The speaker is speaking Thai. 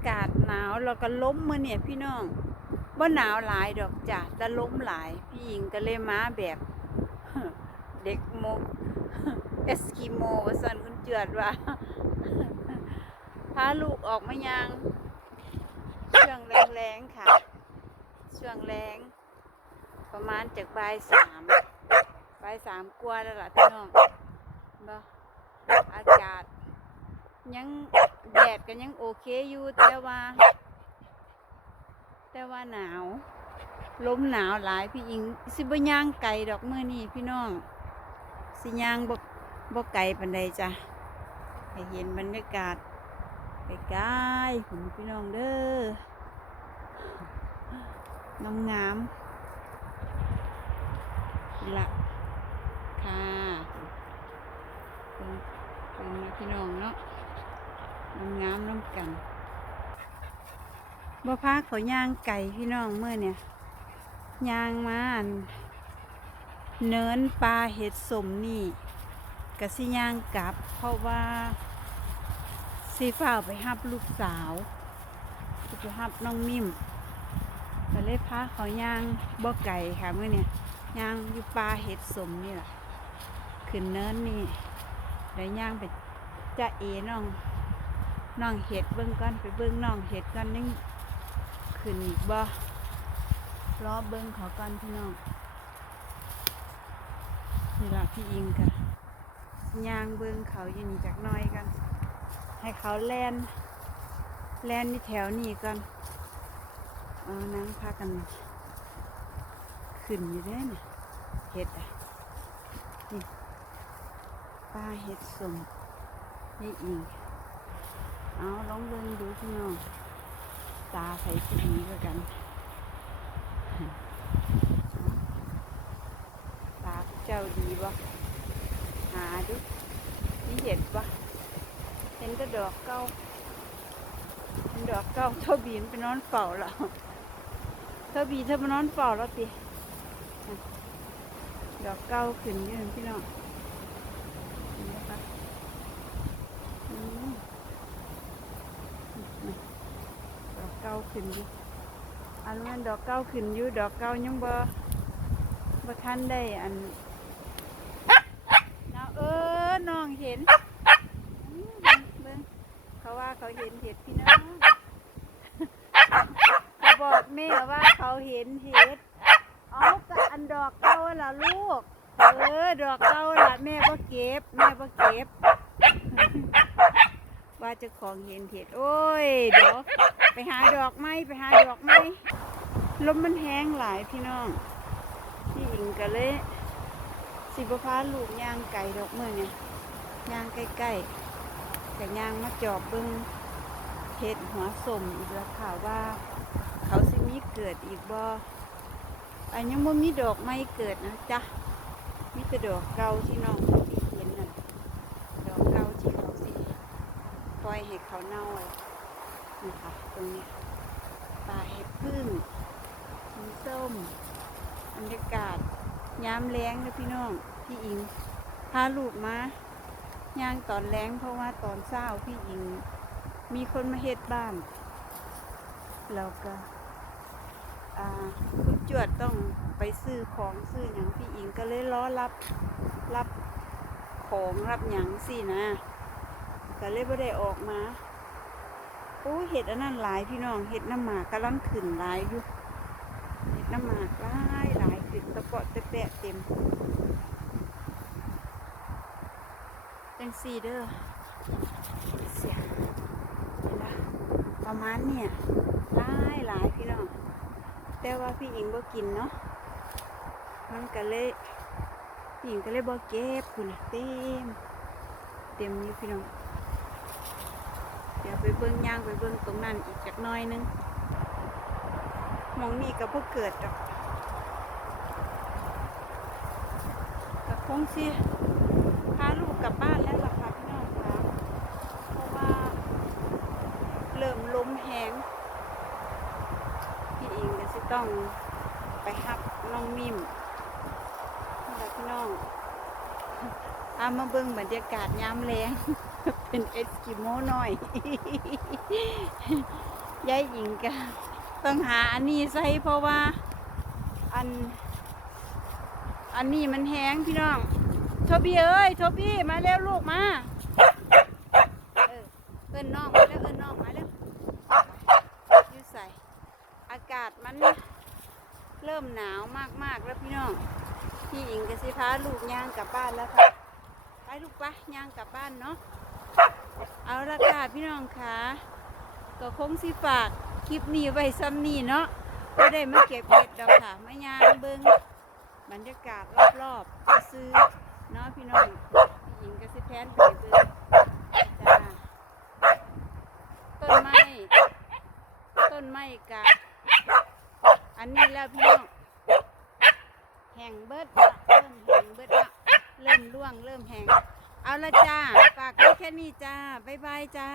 ากาศหนาวแล้วก็ล้มมือเนี่ยพี่น้องว่าหนาวหลายดอกจ้ะแต่ล้มหลาย พี่หญิงก็เลยมาแบบ เด็กโมเอสกิโมว่าสันคุณเจือดว่าพาลูกออกมายังช่วงแรงๆค่ะ ช่วงแรงประมาณจากบ่ายสามบ่ายสามกว่าแล้วล่ะพี่น้องบ่อากาศ ยังแดดก็ยังโอเคอยู่แต่ว่า แต่ว่าหนาวลมหนาวหลายพี่อิงสิบย่างไก่ดอกมือนี่พี่น้อง สิย่างบ่บ่ไก่ปันใดจ้ะให้เห็นบรรยากาศไกลๆผมพี่น้องเด้องามงามละค่ะเพิ่งเพิ่งนะพี่น้องเนาะ งามน้ำกันบ่พาเขาย่างไก่พี่น้องเมื่อเนี่ยย่างมาอันเนินปลาเห็ดสมนี่กะสิย่างกลับ เพราะว่าสีฝ้าวไปหับลูกสาวไปหับน้องมิมก็เลยพาเขาย่างบ่ไก่ค่ะเมื่อเนี่ยย่างอยู่ปลาเห็ดสมนี่แหละขึ้นเนินนี่แล้วย่างไปจะเอน้อง น้องเห็ดเบิ่งก่อนไปเบิ่งน้องเห็ดก่อนนึงขึ้นอีกบ่รอเบิ่งเขาก่อนพี่น้องนี่ละพี่อิงกะยางเบิ่งเขาอยู่นี่จากน้อยกัน ให้เขาแลนแลนนี่แถวนี้ก่อนเอานั่งพักกัน ขึ้นอยู่เด้เนี่ยเห็ดอะนี่ปลาเห็ดสมนี่อิง เอาลองเบิ่งดูพี่น้องตาใส่สีดีกว่ากันตาเจ้าดีบ่หาดูนี่เห็นบ่เห็นแต่ดอกเก้าเห็นดอกเก้าเท่าบีมนไปนอนเฝ้าแล้วเท่าบีเธอมานอนเฝ้าแล้วติดอกเก้าขึ้นยืนพี่น้องเห็นไหมคะอืม ดอกเก้า ขึ้นอยู่อันนั้นดอกเก้าขึ้นอยู่ดอกเก้ายังบ่บ่ทันได้อันน้าเออน้องเห็นเบิ่งเขาว่าเขาเห็นเห็ดพี่น้องเขาบอกแม่ว่าเขาเห็นเห็ดเอากอันดอกเก้าล่ะลูก เออ ดอกเก้าล่ะแม่บ่เก็บ แม่บ่เก็บ ว่าจะของเห็นเห็ด โอ้ย เดี๋ยวไปหาดอกไม้ไปหาดอกไม้ลมมันแห้งหลายพี่น้อง พี่อิงก็เลย สิบพาลูกยางไก่ดอกเมื่อเนี่ยยางใกล้ๆแต่ยางมาจอบเบิ้งเห็ดหัวสมอีกแล้วข่าวว่า เขาสิมีเกิดอีกบ่อันยังบ่มีดอกไม้เกิดนะจ๊ะมีแต่ดอกเก่าที่น้องพี่เห็นน่ะดอกเก่าที่เขาสิ ปล่อยให้เขาเน่าไว้นะคะตรงนี้ป่าเห็ดพึ่งสีส้มบรรยากาศยามแรงนะพี่น้องพี่อิงพาลูกมาย่างตอนแรงเพราะว่าตอนเช้าพี่อิง มีคนมาเฮ็ดบ้านแล้วก็อาคุณจวดต้องไปซื้อของซื้ออย่างพี่อิงก็เลยล้อรับรับของรับหยังสินะ ก็เลยบ่ได้ออกมาโอ้เห็ดอันนั้นหลายพี่น้องเห็ดน้ำหมากกำลังขึ้นหลายอยู่เห็ดน้ำหมากหลายหลายขึ้นตะเปาะตะแปะเต็มจังซีเด้อเสียเห็นละประมาณเนี่ยหลายหลายพี่น้องแต่ว่าพี่หญิงบ่กินเนาะมันก็เลยพี่หญิงก็เลยบ่เก็บคุณนะเต็มเต็มอยู่พี่น้อง ไปเบิ้งย่างไปเบิ้งตรงนั้นอีกจักน้อยนึงมองนี่ก็เพิ่เกิดดอกก็คงสิพาลูกกลับบ้านแล้วล่ะค่ะพี่น้องค่ะเพราะว่า เริ่มลมแหงพี่อิงก็สิต้องไปหับน้องมิมนี่ะพี่น้องอามาเบิ่งบรรยากาศยามแรง เป็นเอสกิโมหน่อย ยายหญิงก็ต้องหาอันนี้ใส่เพราะว่า อัน อันนี้มันแห้งพี่น้อง โทบี้เอ้ย โทบี้มาเร็วลูกมาเออเอินน้องมาแล้วเอินน้องมาแล้วยูใส่ อากาศมันเริ่มหนาวมากๆแล้วพี่น้องพี่อิงกับสิพาลูกย่างกลับบ้านแล้วค่ะ ไปลูกปะย่างกลับบ้านเนาะ ละค่ะพี่น้องค่ะก็คงสิฝากคลิปนี้ไว้ซ้ำนี้เนาะก็ได้มาเก็บเห็ดดอกค่ะมายางเบิ้งบรรยากาศรอบๆซื้อเนาะพี่น้องพี่หญิงก็สิแพนไปเบิ้งจ้าต้นไม้ต้นไม้กะอันนี้แล้วพี่น้องแห้งเบิดละเริ่มแห้งเบิดละเริ่มร่วงเริ่มแห้ง เอาละจ้าฝากไว้แค่นี้จ้า บ๊ายบายจ้า